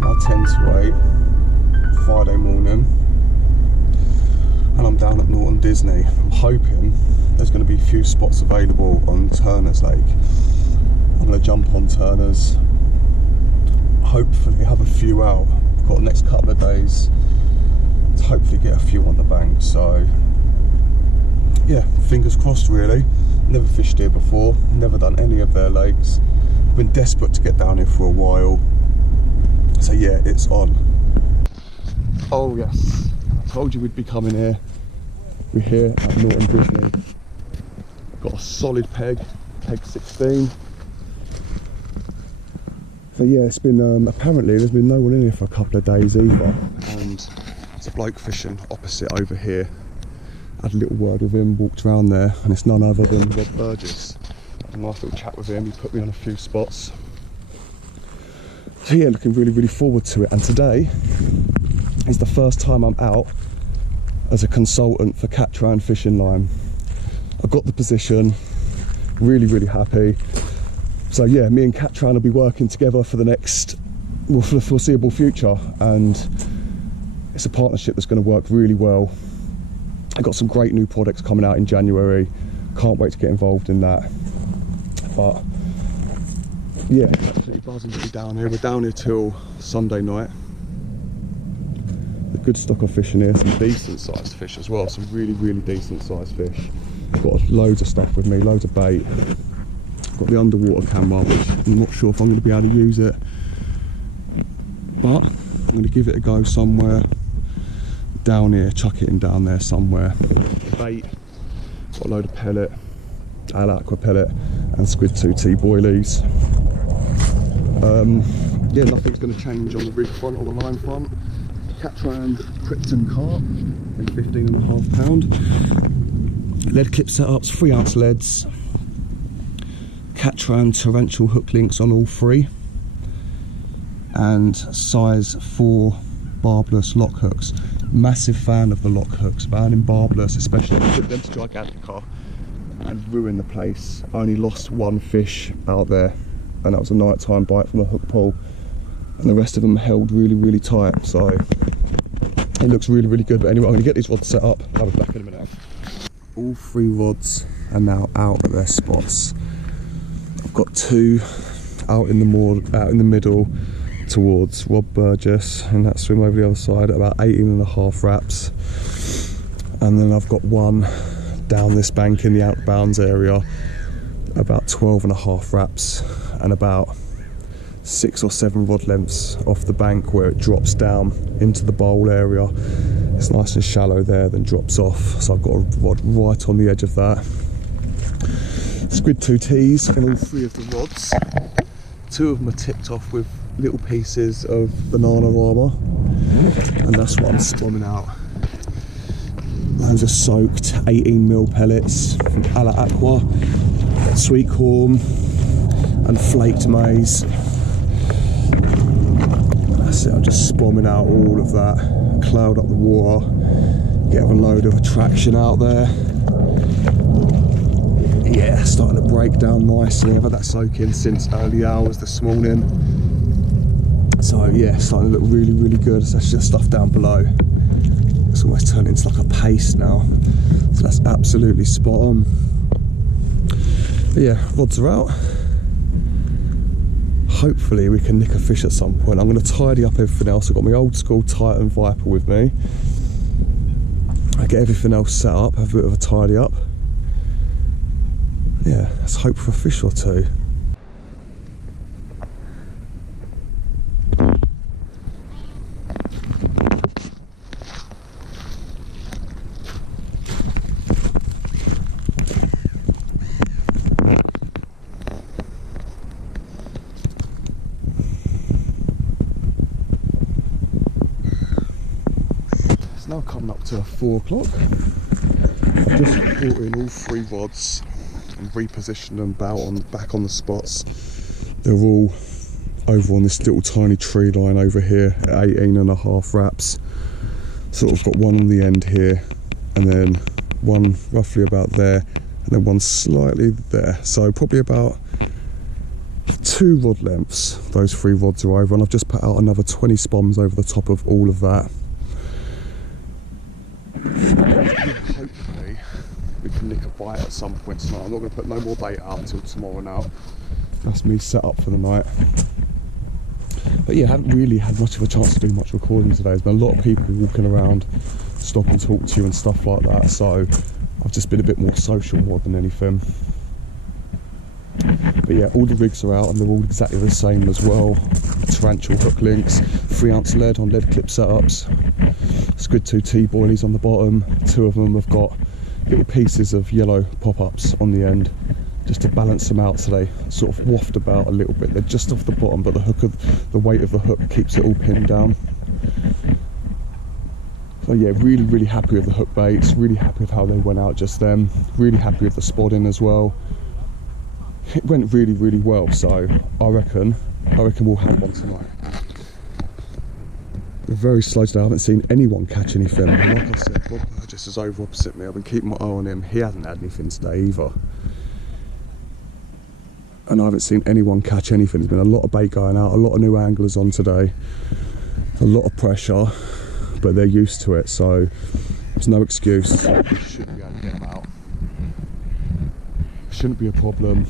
about 10 to 8, Friday morning, and I'm down at Norton Disney. I'm hoping there's going to be a few spots available on Turner's Lake. I'm going to jump on Turner's, hopefully have a few out. I've got the next couple of days to hopefully get a few on the bank, so yeah, fingers crossed really. Never fished here before, never done any of their lakes. I've been desperate to get down here for a while, so yeah, it's on. Oh yes, I told you we'd be coming here. We're here at Norton Disney. Got a solid peg 16. So yeah, it's been, apparently there's been no one in here for a couple of days either. And there's a bloke fishing opposite over here. I had a little word with him, walked around there, and it's none other than Rob Burgess. Had a nice little chat with him, he put me on a few spots. So yeah, looking really forward to it. And today is the first time I'm out as a consultant for Katran Fishing Line. I got the position, really happy. So yeah, me and Katran will be working together for the next, well, for the foreseeable future, and it's a partnership that's going to work really well. I've got some great new products coming out in January, can't wait to get involved in that. But yeah, absolutely buzzing to be down here. We're down here till Sunday night. A good stock of fish in here, some decent sized fish as well, some really decent sized fish. I've got loads of stuff with me, loads of bait. I've got the underwater camera, which I'm not sure if I'm going to be able to use it, but I'm going to give it a go somewhere down here, chuck it in down there somewhere. Bait, got a load of pellet, aqua pellet and squid 2T boilies. Yeah, nothing's going to change on the rig front or the line front. Katran Krypton carp in 15.5 pound. Lead clip setups, 3 ounce leads. Katran torrential hook links on all 3. And size 4 barbless lock hooks. Massive fan of the lock hooks, banning barbless especially. I took them to Gigantica and ruined the place. I only lost 1 fish out there, and that was a nighttime bite from a hook pull, and the rest of them held really tight, so it looks really good. But anyway, I'm going to get these rods set up. I'll be back in a minute. All 3 rods are now out at their spots. I've got 2 out in the middle towards Rob Burgess, and that swim over the other side at about 18.5 wraps, and then I've got 1 down this bank in the out of bounds area, about 12.5 wraps, and about 6 or 7 rod lengths off the bank where it drops down into the bowl area. It's nice and shallow there, then drops off, so I've got a rod right on the edge of that. Squid 2Ts in all 3 of the rods. 2 of them are tipped off with little pieces of banana armour, and that's what I'm spamming out. Those are soaked 18mm pellets from Aqua, sweet corn and flaked maize. That's it, I'm just spamming out all of that, cloud up the water, get a load of attraction out there. Yeah, starting to break down nicely. I've had that soaking since early hours this morning. So yeah, starting to look really good. So that's just stuff down below. It's almost turned into like a paste now. So that's absolutely spot on. But yeah, rods are out. Hopefully we can nick a fish at some point. I'm going to tidy up everything else. I've got my old school Titan Viper with me. I get everything else set up, have a bit of a tidy up. Yeah, let's hope for a fish or 2. It's now coming up to 4 o'clock. I've just brought in all 3 rods and repositioned them back on the spots. They're all over on this little tiny tree line over here at 18.5 wraps. Sort of got 1 on the end here, and then 1 roughly about there, and then 1 slightly there. So probably about 2 rod lengths, those 3 rods are over, and I've just put out another 20 spoms over the top of all of that. Hopefully we can nick a bite at some point tonight. I'm not going to put no more bait out until tomorrow now. That's me set up for the night. But yeah, I haven't really had much of a chance to do much recording today. There's been a lot of people walking around, stop and talk to you and stuff like that, so I've just been a bit more social more than anything. But yeah, all the rigs are out and they're all exactly the same as well. Tarantula hook links, 3-ounce lead on lead clip setups, Squid 2 T-boilies on the bottom. 2 of them have got little pieces of yellow pop-ups on the end, just to balance them out so they sort of waft about a little bit. They're just off the bottom, but the weight of the hook keeps it all pinned down. So yeah, really happy with the hook baits, really happy with how they went out just then, really happy with the spodding as well. It went really well, so I reckon we'll have one tonight. We're very slow today. I haven't seen anyone catch anything. Like I said, Bob Burgess is over opposite me. I've been keeping my eye on him. He hasn't had anything today either. And I haven't seen anyone catch anything. There's been a lot of bait going out, a lot of new anglers on today, a lot of pressure, but they're used to it, so there's no excuse. We should be able to get them out. Shouldn't be a problem.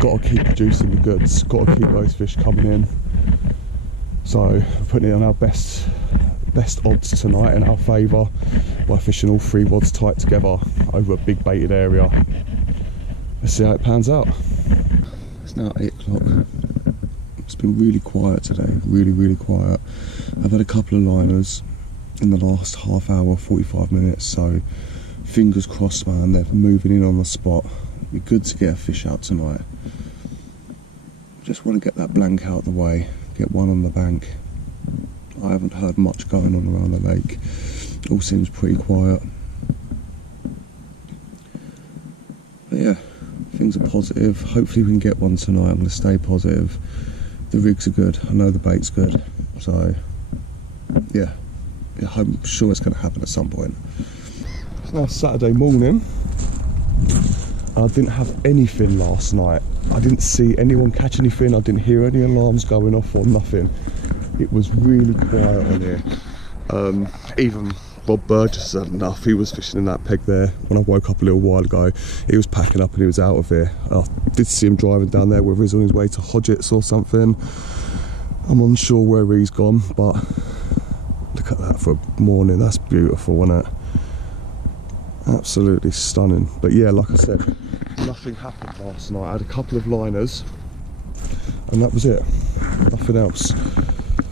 Got to keep producing the goods, got to keep those fish coming in. So we're putting it on our best odds tonight in our favour by fishing all 3 rods tight together over a big baited area. Let's see how it pans out. It's now 8 o'clock. It's been really quiet today, really quiet. I've had a couple of liners in the last half hour, 45 minutes, so fingers crossed, man, they're moving in on the spot. It'd be good to get a fish out tonight. Just want to get that blank out of the way, get one on the bank. I haven't heard much going on around the lake. It all seems pretty quiet. But yeah, things are positive. Hopefully we can get one tonight. I'm going to stay positive. The rigs are good. I know the bait's good. So yeah, I'm sure it's going to happen at some point. It's now Saturday morning. I didn't have anything last night. I didn't see anyone catch anything. I didn't hear any alarms going off or nothing. It was really quiet on here. Even Bob Burgess had enough. He was fishing in that peg there when I woke up a little while ago. He was packing up and he was out of here. I did see him driving down there, whether he's on his way to Hodgetts or something. I'm unsure where he's gone, but look at that for a morning. That's beautiful, isn't it? Absolutely stunning. But yeah, like I said, nothing happened last night. I had a couple of liners and that was it, nothing else.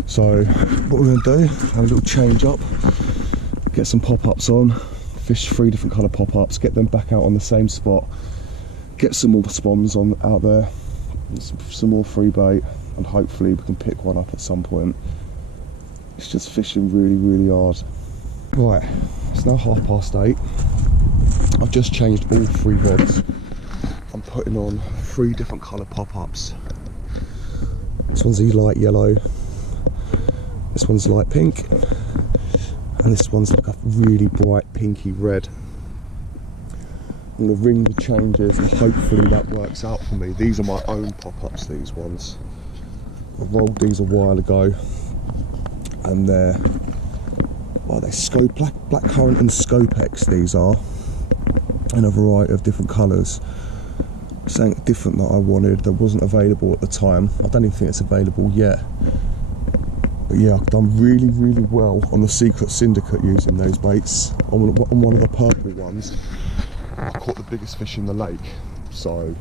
So what we're going to do, have a little change up, get some pop-ups on, fish 3 different colour pop-ups, get them back out on the same spot, get some more spoms on out there, some more free bait, and hopefully we can pick one up at some point. It's just fishing really hard. Right, it's now 8:30. I've just changed all 3 rods. I'm putting on 3 different colour pop-ups. This one's a light yellow, this one's light pink, and this one's like a really bright pinky red. I'm going to ring the changes and hopefully that works out for me. These are my own pop-ups, these ones. I rolled these a while ago and they're black currant and Scopex, these are, in a variety of different colours. Something different that I wanted that wasn't available at the time. I don't even think it's available yet. But yeah, I've done really well on the Secret Syndicate using those baits. On one of the purple ones, I caught the biggest fish in the lake. So,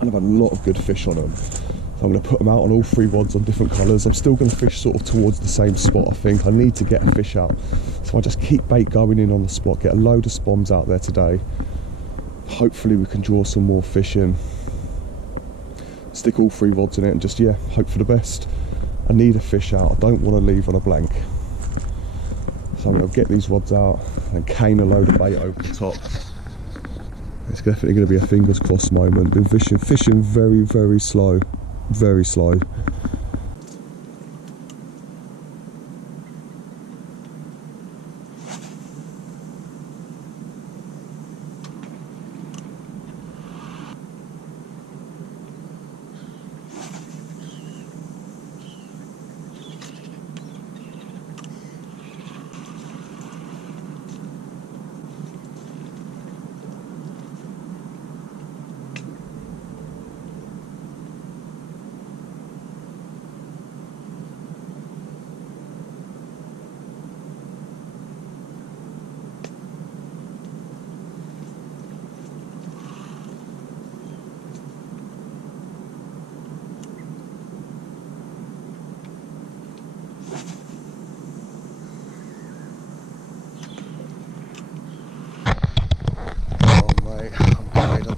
and I've had a lot of good fish on them. So I'm going to put them out on all 3 rods on different colours. I'm still going to fish sort of towards the same spot, I think. I need to get a fish out. So I just keep bait going in on the spot, get a load of spoms out there today. Hopefully we can draw some more fish in. Stick all 3 rods in it and just, yeah, hope for the best. I need a fish out. I don't want to leave on a blank. So I'm going to get these rods out and cane a load of bait over the top. It's definitely going to be a fingers crossed moment. Been fishing very slow. Very slow.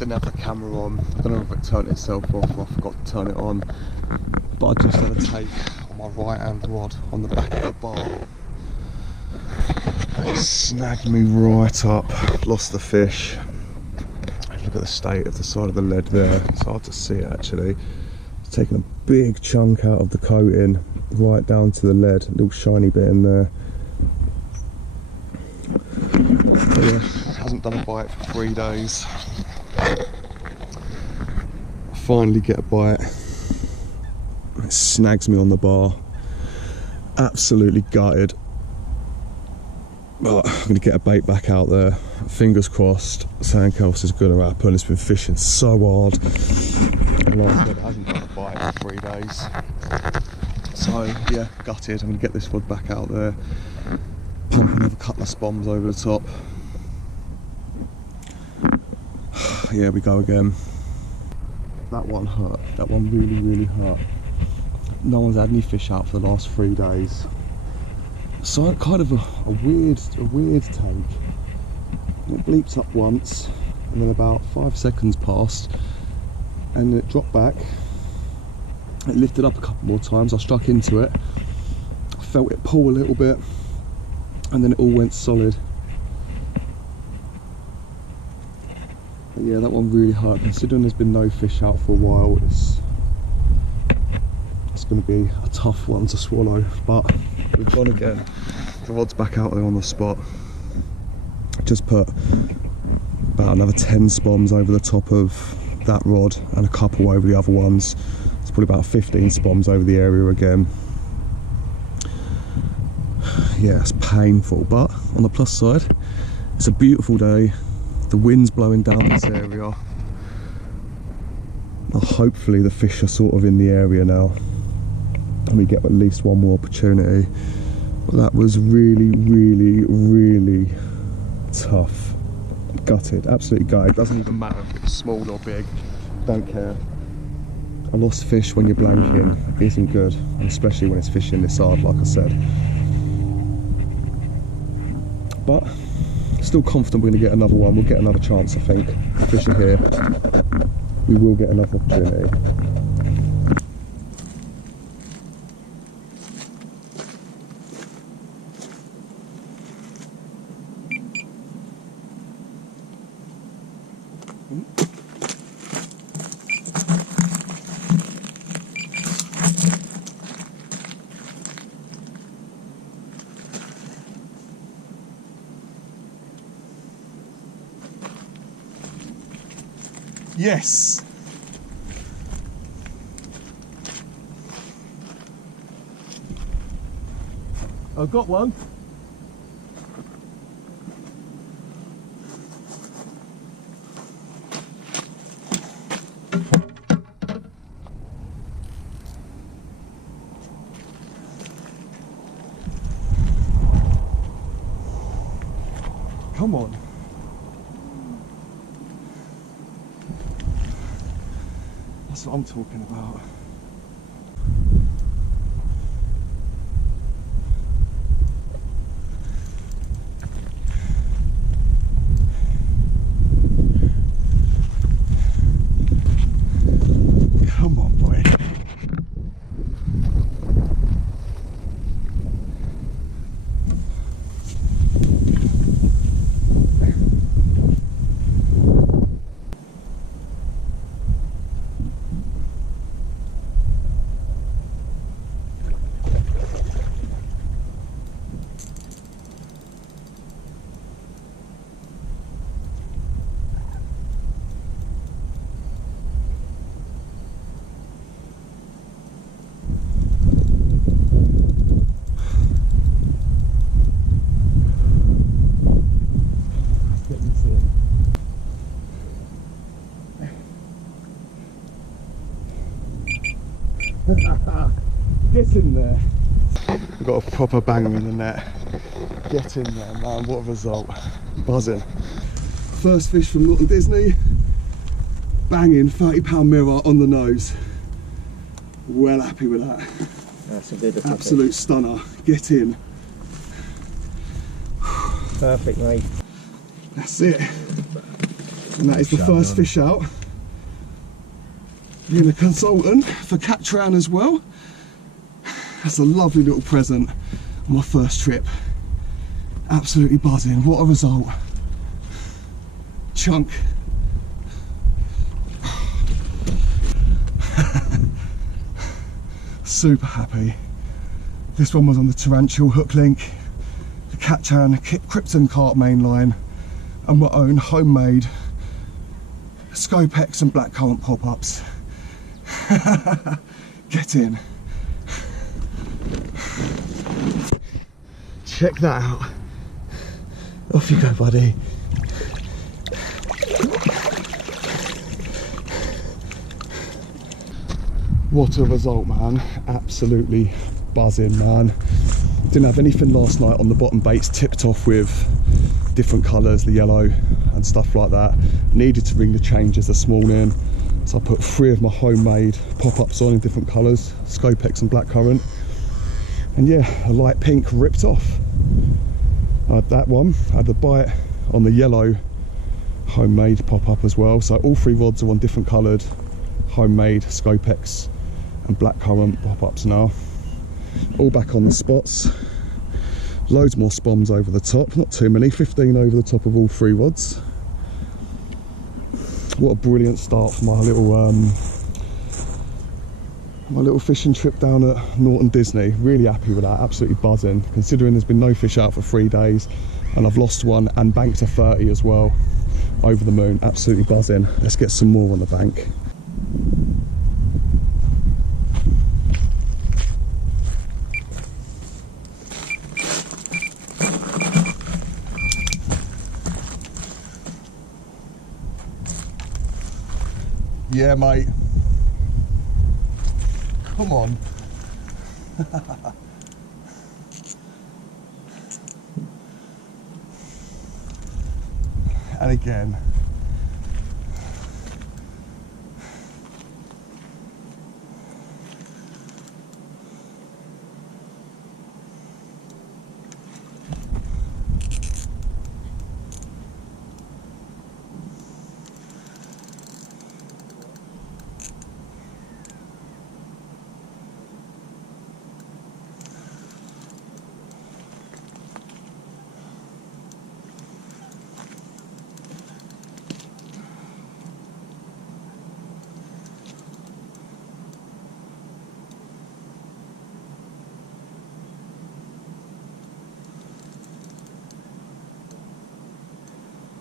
didn't have the camera on. I don't know if it turned itself off or I forgot to turn it on. But I just had a take on my right hand rod on the back of the bar. It snagged me right up, lost the fish. Look at the state of the side of the lead there, it's hard to see it actually. It's taken a big chunk out of the coating, right down to the lead, a little shiny bit in there. But yeah, hasn't done a bite for 3 days. I finally get a bite. It snags me on the bar. Absolutely gutted. But I'm going to get a bait back out there. Fingers crossed, something else is going to happen. It's been fishing so hard. And like I said, it hasn't done a bite for 3 days. So yeah, gutted. I'm going to get this rod back out there. Pump another couple of spoms over the top. Yeah, we go again. That one hurt. That one really, really hurt. No one's had any fish out for the last 3 days. So kind of a weird take. It bleeped up once, and then about 5 seconds passed, and it dropped back. It lifted up a couple more times. I struck into it. I felt it pull a little bit, and then it all went solid. But yeah, that one really hurt. Considering there's been no fish out for a while, it's going to be a tough one to swallow. But we've gone again. The rod's back out there on the spot. Just put about another 10 spoms over the top of that rod and a couple over the other ones. It's probably about 15 spoms over the area again. Yeah, it's painful, but on the plus side, it's a beautiful day. The wind's blowing down this area. Hopefully the fish are sort of in the area now, and we get at least one more opportunity. But that was really, really, really tough. Gutted, absolutely gutted. Doesn't even matter if it's small or big, don't care. A lost fish when you're blanking isn't good, and especially when it's fishing this hard, like I said. But still confident we're going to get another one. We'll get another chance, I think. The fish are here. We will get another opportunity. Yes! I've got one. Come on. That's what I'm talking about. Come on, boy. Get in there. We've got a proper banger in the net. Get in there, man. What a result. Buzzing. First fish from Norton Disney. Banging, 30-pound mirror on the nose. Well happy with that. That's a good absolute stunner. Get in. Perfect, mate. That's it. And that is the first fish out. Being a consultant for katran as well. That's a lovely little present on my first trip. Absolutely buzzing. What a result. Chunk. Super happy. This one was on the torrential hook link, the katran Krypton carp mainline, and my own homemade Scopex and blackcurrant pop-ups. Get in. Check that out. Off you go, buddy. What a result, man. Absolutely buzzing, man. Didn't have anything last night on the bottom baits, tipped off with different colours, the yellow and stuff like that. Needed to ring the changes this morning, so I put 3 of my homemade pop-ups on in different colours, Scopex and blackcurrant. And yeah, a light pink ripped off. I had that one, I had the bite on the yellow homemade pop-up as well. So all 3 rods are on different coloured homemade Scopex and blackcurrant pop-ups now. All back on the spots. Loads more spoms over the top, not too many, 15 over the top of all 3 rods. What a brilliant start for my little fishing trip down at Norton Disney. Really happy with that, absolutely buzzing, considering there's been no fish out for 3 days and I've lost one and banked a 30 as well. Over the moon, absolutely buzzing. Let's get some more on the bank. Yeah, mate. Come on. And again.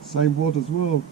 Same rod as well.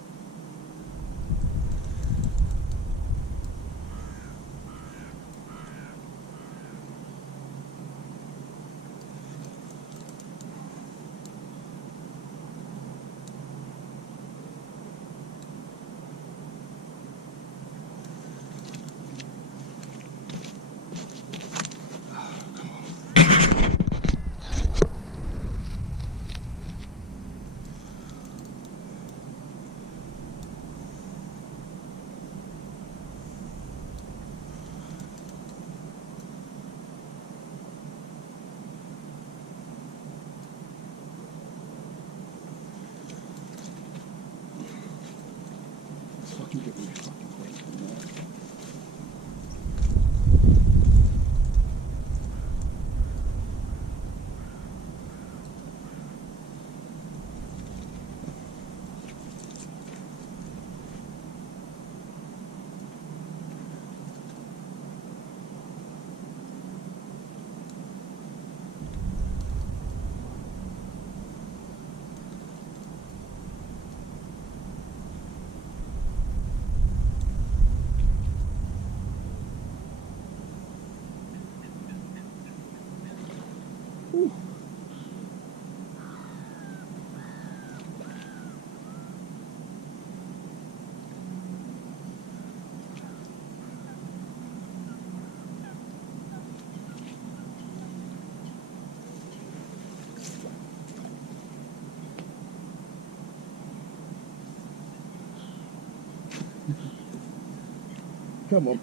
Come on.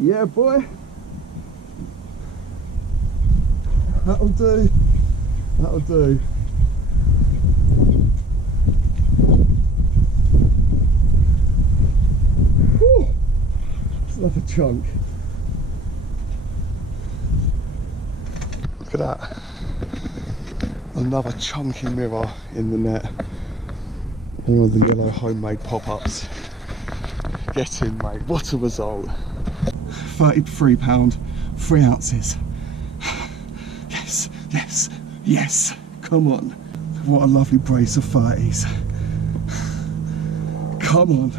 Yeah, boy. That'll do. That'll do. Another chunk. Look at that. Another chunky mirror in the net. One of the yellow homemade pop-ups. Get in, mate. What a result. £33, 3 ounces. Yes, yes, yes. Come on. What a lovely brace of 30s. Come on.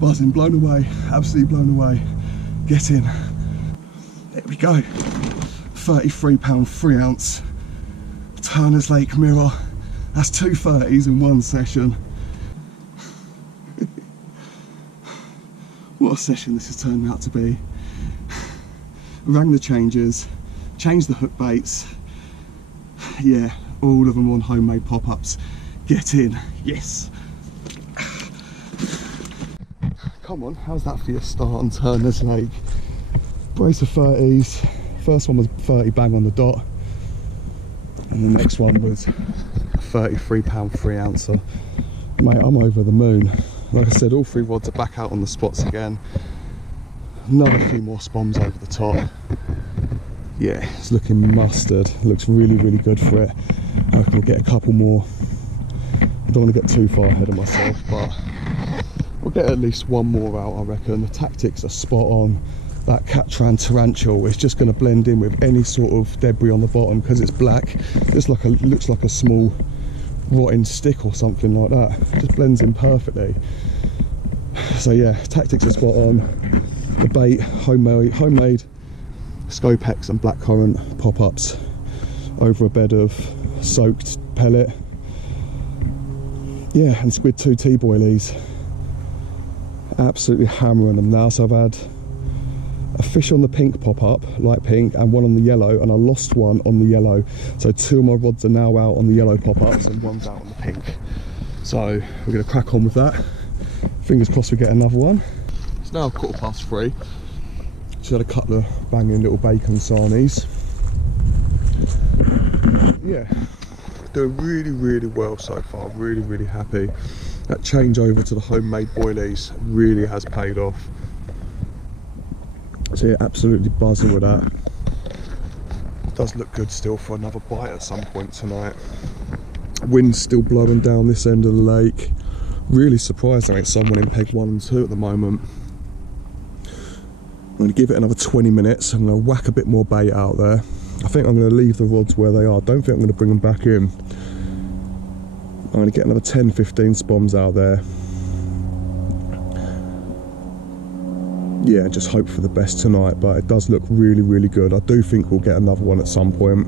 Buzzing, blown away. Absolutely blown away. Get in. There we go. £33, 3 ounce. Turner's Lake mirror. That's 2 30s in one session. What a session this has turned out to be. Rang the changes, changed the hook baits. Yeah, all of them on homemade pop-ups. Get in, yes. Come on, how's that for your start on Turner's Lake? Brace of 30s. First one was 30 bang on the dot. And the next one was £33, 3 ouncer. Mate, I'm over the moon. Like I said, all 3 rods are back out on the spots again. Another few more spoms over the top. Yeah, it's looking mustard. Looks really, really good for it. I reckon we'll get a couple more. I don't want to get too far ahead of myself, but we'll get at least one more out, I reckon. The tactics are spot on. That katran tarantula is just going to blend in with any sort of debris on the bottom because it's black. It's like looks like a small rotting stick or something like that. It just blends in perfectly. So yeah, tactics are spot on. The bait, homemade Scopex and blackcurrant pop-ups over a bed of soaked pellet. Yeah, and squid 2 T-boilies. Absolutely hammering them now. So I've had a fish on the pink pop-up, light pink, and one on the yellow, and I lost one on the yellow. So 2 of my rods are now out on the yellow pop-ups and one's out on the pink. So we're going to crack on with that. Fingers crossed we get another one. It's now 3:15. Just had a couple of banging little bacon sarnies. Yeah, doing really, really well so far. Really, really happy. That change over to the homemade boilies really has paid off. So yeah, absolutely buzzing with that. Does look good still for another bite at some point tonight. Wind's still blowing down this end of the lake. Really surprised there ain't someone in peg 1 and 2 at the moment. I'm going to give it another 20 minutes. I'm going to whack a bit more bait out there. I think I'm going to leave the rods where they are. I don't think I'm going to bring them back in. I'm going to get another 10-15 spoms out there. Yeah, just hope for the best tonight, but it does look really, really good. I do think we'll get another one at some point.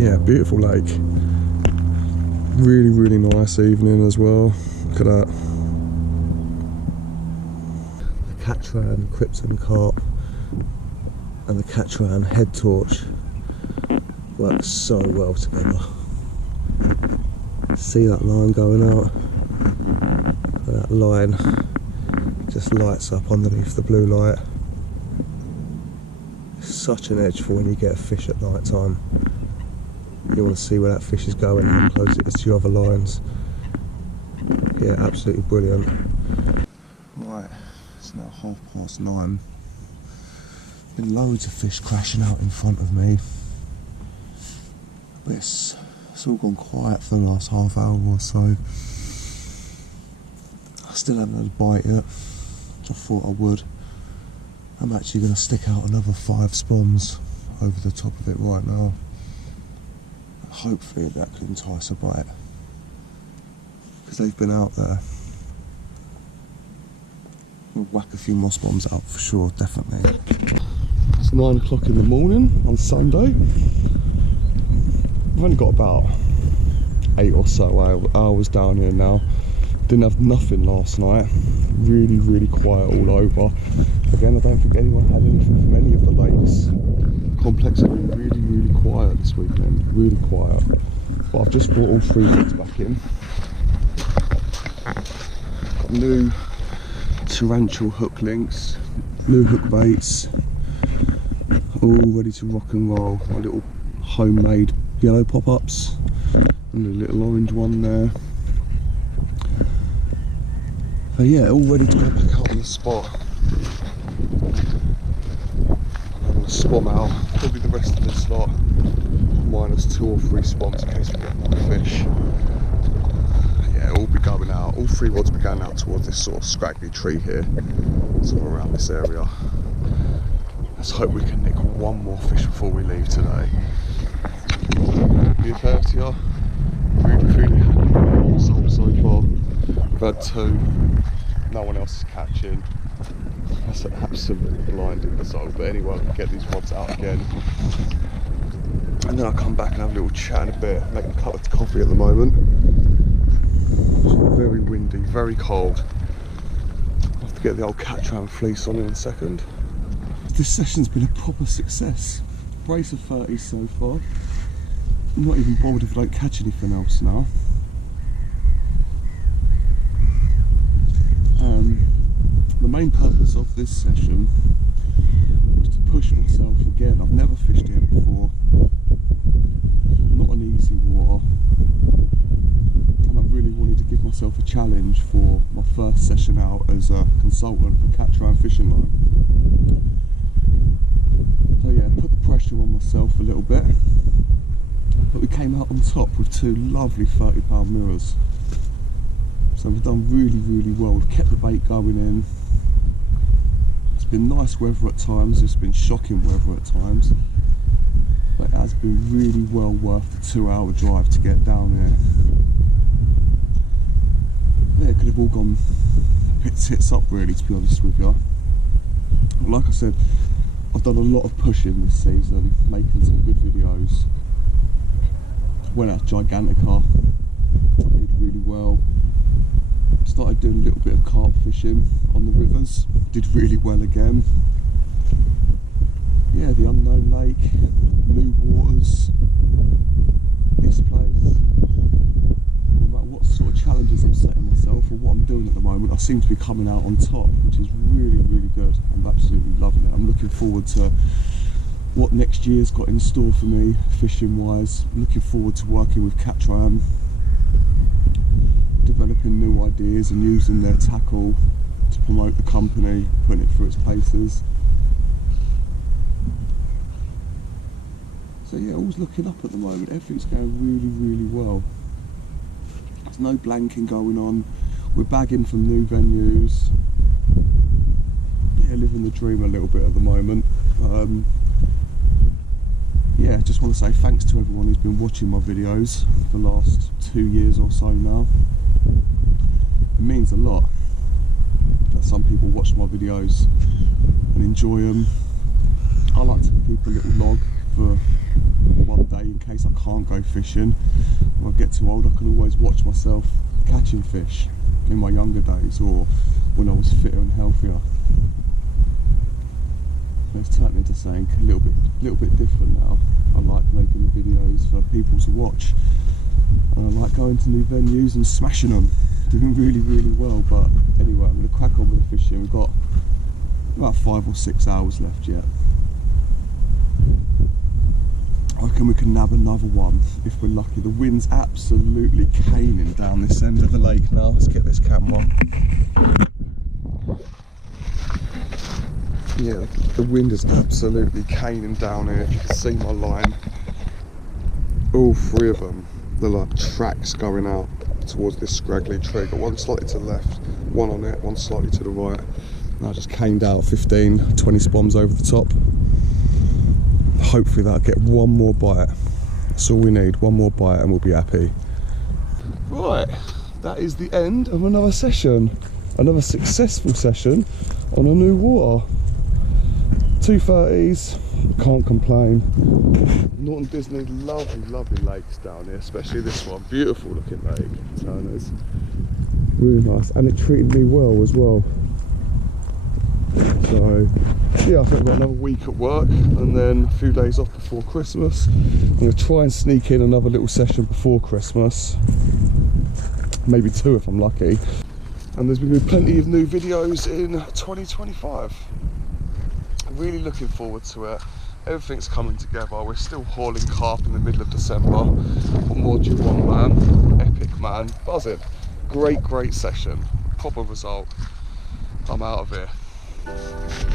Yeah, beautiful lake. Really, really nice evening as well. Look at that. The katran Krypton carp and the katran head torch work so well together. See that line going out? That line just lights up underneath the blue light. It's such an edge for when you get a fish at night time. You want to see where that fish is going and how close it is to your other lines. Yeah, absolutely brilliant. Right, it's now 9:30. Been loads of fish crashing out in front of me. But it's all gone quiet for the last half hour or so. I still haven't had a bite yet, which I thought I would. I'm actually going to stick out another 5 spoms over the top of it right now. Hopefully that could entice a bite, because they've been out there. We'll whack a few more spoms out for sure, definitely. It's 9 o'clock in the morning on Sunday. I've only got about 8 or so hours down here now. Didn't have nothing last night. Really, really quiet all over. Again, I don't think anyone had anything from any of the lakes. Complex has been really, really quiet this weekend. Really quiet. But I've just brought all 3 rods back in. Got new torrential hook links, new hook baits, all ready to rock and roll. My little homemade yellow pop-ups and a little orange one there. So yeah, all ready to go back out on the spot. I'm going to spom out probably the rest of this lot, minus 2 or 3 spoms in case we get more fish. Yeah, all be going out, all 3 rods be going out towards this sort of scraggly tree here, sort of around this area. Let's hope we can nick 1 more fish before we leave today. You okay, FTR? Really happy with the result so far. We've had 2, no one else is catching. That's an absolutely blinding result, but anyway, we'll get these rods out again. And then I'll come back and have a little chat in a bit, making a cup of coffee at the moment. Very windy, very cold. I'll have to get the old katran fleece on in a second. This session's been a proper success. Brace of 30 so far. I'm not even bothered if I don't catch anything else now. The main purpose of this session was to push myself again. I've never fished here before. Not an easy water. And I really wanted to give myself a challenge for my first session out as a consultant for katran fishing line. So yeah, put the pressure on myself a little bit. But we came out on top with 2 lovely 30-pound mirrors. So we've done really well. We've kept the bait going in. It's been nice weather at times, it's been shocking weather at times. But it has been really well worth the 2-hour drive to get down here. Yeah, it could have all gone a bit tits up really, to be honest with you. Like I said, I've done a lot of pushing this season, making some good videos. Went out Gigantica, did really well. Started doing a little bit of carp fishing on the rivers, did really well again. Yeah, the unknown lake, new waters, this place. No matter what sort of challenges I'm setting myself or what I'm doing at the moment, I seem to be coming out on top, which is really good. I'm absolutely loving it. I'm looking forward to what next year's got in store for me, fishing wise. I'm looking forward to working with katran, developing new ideas and using their tackle to promote the company, putting it through its paces. So yeah, all's looking up at the moment. Everything's going really well. There's no blanking going on. We're bagging from new venues. Yeah, living the dream a little bit at the moment. Yeah, just want to say thanks to everyone who's been watching my videos for the last 2 years or so now. It means a lot that some people watch my videos and enjoy them. I like to keep a little log for one day in case I can't go fishing. When I get too old, I can always watch myself catching fish in my younger days or when I was fitter and healthier. It's turned into something a little bit different now. I like making the videos for people to watch, and I like going to new venues and smashing them, doing really well. But anyway, I'm going to crack on with the fishing. We've got about 5 or 6 hours left yet. I reckon we can nab another one if we're lucky. The wind's absolutely caning down this end of the lake now. Let's get this camera. Yeah, the wind is absolutely caning down here. If you can see my line, all 3 of them, they're like tracks going out towards this scraggly tree. Got one slightly to the left, one on it, one slightly to the right. And I just caned out 15, 20 spoms over the top. Hopefully that'll get 1 more bite. That's all we need, 1 more bite and we'll be happy. Right, that is the end of another session. Another successful session on a new water. 230s, can't complain. Norton Disney, lovely lakes down here, especially this one. Beautiful looking lake, Turners. Really nice, and it treated me well as well. So yeah, I think I've got another week at work and then a few days off before Christmas. I'm going to try and sneak in another little session before Christmas, maybe 2 if I'm lucky. And there's going to be plenty of new videos in 2025. Really looking forward to it. Everything's coming together. We're still hauling carp in the middle of December. What more do you want, man? Epic, man. Buzzing. Great session. copper result come out of here.